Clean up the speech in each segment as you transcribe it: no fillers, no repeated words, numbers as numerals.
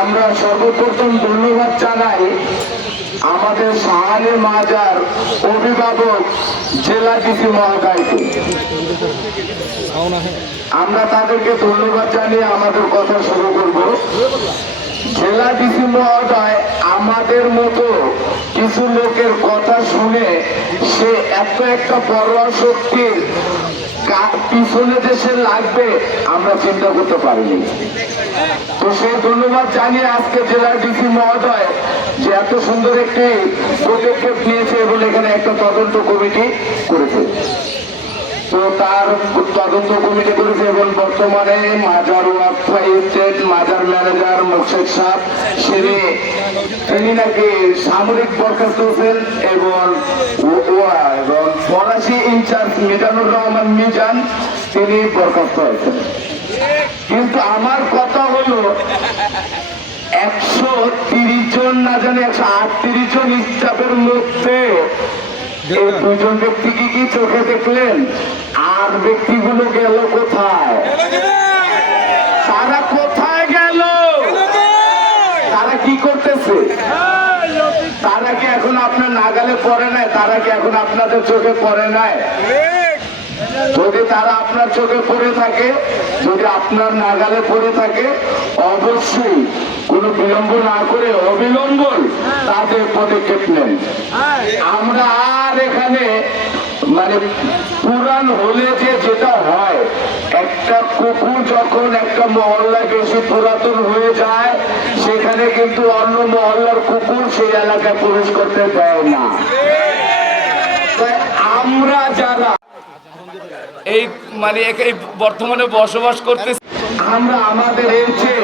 আমরা সর্বপ্রথম ধন্যবাদ জানাই আমাদের শাহালি মাজার অভিভাবক জেলা ডিসি মহোদয়কে। আমরা তাদেরকে ধন্যবাদ জানিয়ে আমাদের কথা শুরু করব। জেলা ডিসি মহোদয় আমাদের মতো কিছু লোকের কথা শুনে সে এত একটা বড় শক্তির পিছনে যে সে লাগবে আমরা চিন্তা করতে পারিনি। তো সেই ধন্যবাদ জানিয়ে আজকে জেলার ডিসি মহোদয় যে এত সুন্দর একটি পদক্ষেপ নিয়েছে এবং এখানে একটা তদন্ত কমিটি করেছে। তো তার তদন্ত কমিটি করেছে এবং বর্তমানে মাজার ওয়াকফ স্টেট মাজার ম্যানেজার মোর্শেদ সাহেব তিনি নাকি সামরিক বরখাস্ত হোসেন এবং ফরাসি ইনচার্জ মিজানুর রহমান মিজান তিনি বরখাস্ত হয়েছেন। কিন্তু আমার কথা হলো 130 জন না জানি 138 জন স্টাফের মধ্যে এই দুজন ব্যক্তিকে কি চোখে দেখলেন? আর ব্যক্তিগুলো গেল কোথায়? তারা কোথায় গেল? তারা কি করতেছে? তারা কি এখন আপনার নাগালে পড়ে নাই? তারা কি এখন আপনাদের চোখে পড়ে নাই? যদি তারা আপনার চোখে পড়ে থাকে, যদি আপনার নাগালে পড়ে থাকে, অবশ্যই কোনো বিলম্ব না করে অবিলম্বন তাদের পদক্ষেপ নেন। আমরা আর এখানে মানে পুরান হলে যেটা হয়, একটা কুকুর যখন একটা মহল্লায় বেশি পুরাতন হয়ে যায় সেখানে কিন্তু অন্য মহল্লার কুকুর সেই এলাকায় প্রবেশ করতে দেয় না। আমরা যারা এই মানে এই বর্তমানে বসবাস করতেছি আমরা আমাদের এই যে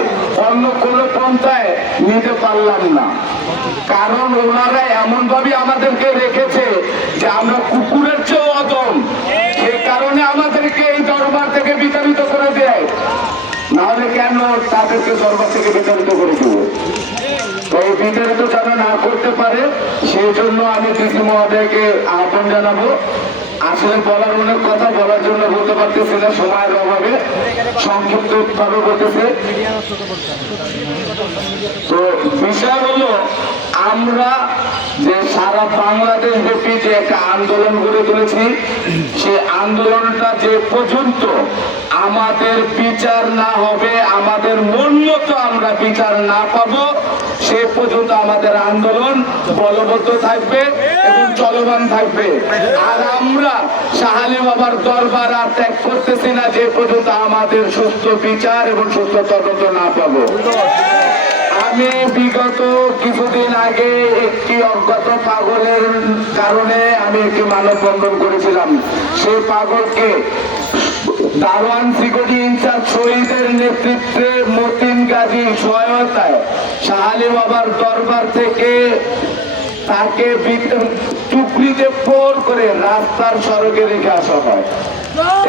অন্য কোনো পন্থায় নিতে পারলাম না, কারণ ওনারা এমন ভাবে আমাদেরকে রেখেছে যে আমরা কুকুরের চেয়েও অদম। সেই কারণে আমাদেরকে এই দরবার থেকে বিতাড়িত করে দেয়, নাহলে কেন তাদেরকে দরবার থেকে বিতাড়িত করে দেবো? তো এই বিতাড়িত যেন না করতে পারে সেই জন্য আমি ডিসি মহোদয়কে আহ্বান জানাবো। আসলে বলার অনেক কথা বলার জন্য বলতে পারতেছি না, সময়ের অভাবে সংক্ষিপ্ত ভাবে বলতেছে। তো বিষয় হলো আমরা যে সারা বাংলাদেশ ব্যাপী যে একটা আন্দোলন গড়ে তুলেছি, সেই আন্দোলনটা যে পর্যন্ত আমাদের বিচার না হবে, আমাদের মন মতো আমরা বিচার না পাবো, সে পর্যন্ত আমাদের আন্দোলন বলবদ্ধ থাকবে এবং চলমান থাকবে। আর আমরা শাহালি বাবার দরবার আর ত্যাগ করতেছি না যে পর্যন্ত আমাদের সুস্থ বিচার এবং সুস্থ তদন্ত না পাবো। আমি বিগত কিছুদিন আগে একটি অজ্ঞাত পাগলের কারণে আমি একটি মানববন্ধন করেছিলাম। সেই পাগলকে দারোয়ান সিকিউরিটি ইনচার্জ শহীদের নেতৃত্বে মতিন গাজী সহায়তায় শাহালি বাবার দরবার থেকে তাকে টুকরিতে ফোর করে রাস্তার সড়কে রেখে আসা হয়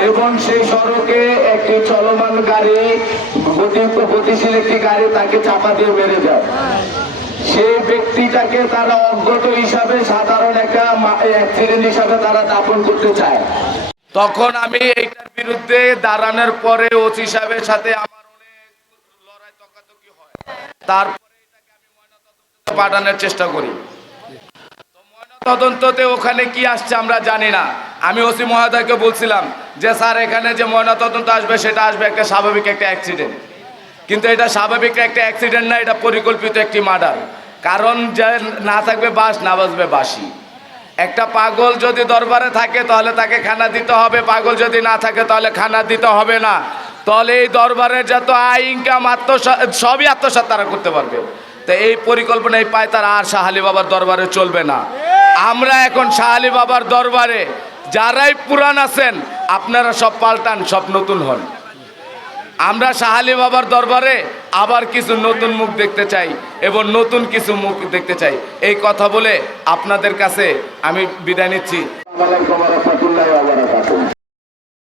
এবং সেই সড়কে একটি চলমান গাড়ি গতিশীল একটি গাড়ি তাকে চাপা দিয়ে মেরে যায়। সেই ব্যক্তিটাকে তারা অজ্ঞাত হিসাবে সাধারণ একটা অ্যাক্সিডেন্ট হিসাবে তারা দাপন করতে চায়। তখন আমি এইটার বিরুদ্ধে দাঁড়ানোর পরে ওসি সাহেবের সাথে আমার অনেক লড়াই তকাতকি হয়। তারপরে এটাকে আমি ময়নাতদন্তে পাঠানোর চেষ্টা করি। তো ময়নাতদন্ততে ওখানে কি আসছে আমরা জানি না। আমি ওসি মহোদয়কে বলছিলাম যে স্যার এখানে যে ময়নাতদন্ত আসবে সেটা আসবে একটা স্বাভাবিক একটা অ্যাক্সিডেন্ট, কিন্তু এটা স্বাভাবিক একটা অ্যাক্সিডেন্ট না, এটা পরিকল্পিত একটি মার্ডার। কারণ যে না থাকবে বাঁশ, না বাজবে বাঁশি। একটা পাগল যদি দরবারে থাকে তাহলে তাকে খানা দিতে হবে, পাগল যদি না থাকে তাহলে খানা দিতে হবে না। তাহলে এই দরবারের যত আয় ইনকাম সবই আত্মসাৎ তারা করতে পারবে। তো এই পরিকল্পনায় পায় তারা আর শাহালি বাবার দরবারে চলবে না। আমরা এখন শাহালি বাবার দরবারে যারাই পুরান আছেন আপনারা সব পাল্টান, সব নতুন হন। আমরা শাহালি বাবার দরবারে আবার কিছু নতুন মুখ দেখতে চাই এবং নতুন কিছু মুখ দেখতে চাই। এই কথা বলে আপনাদের কাছে আমি বিদায় নিচ্ছি।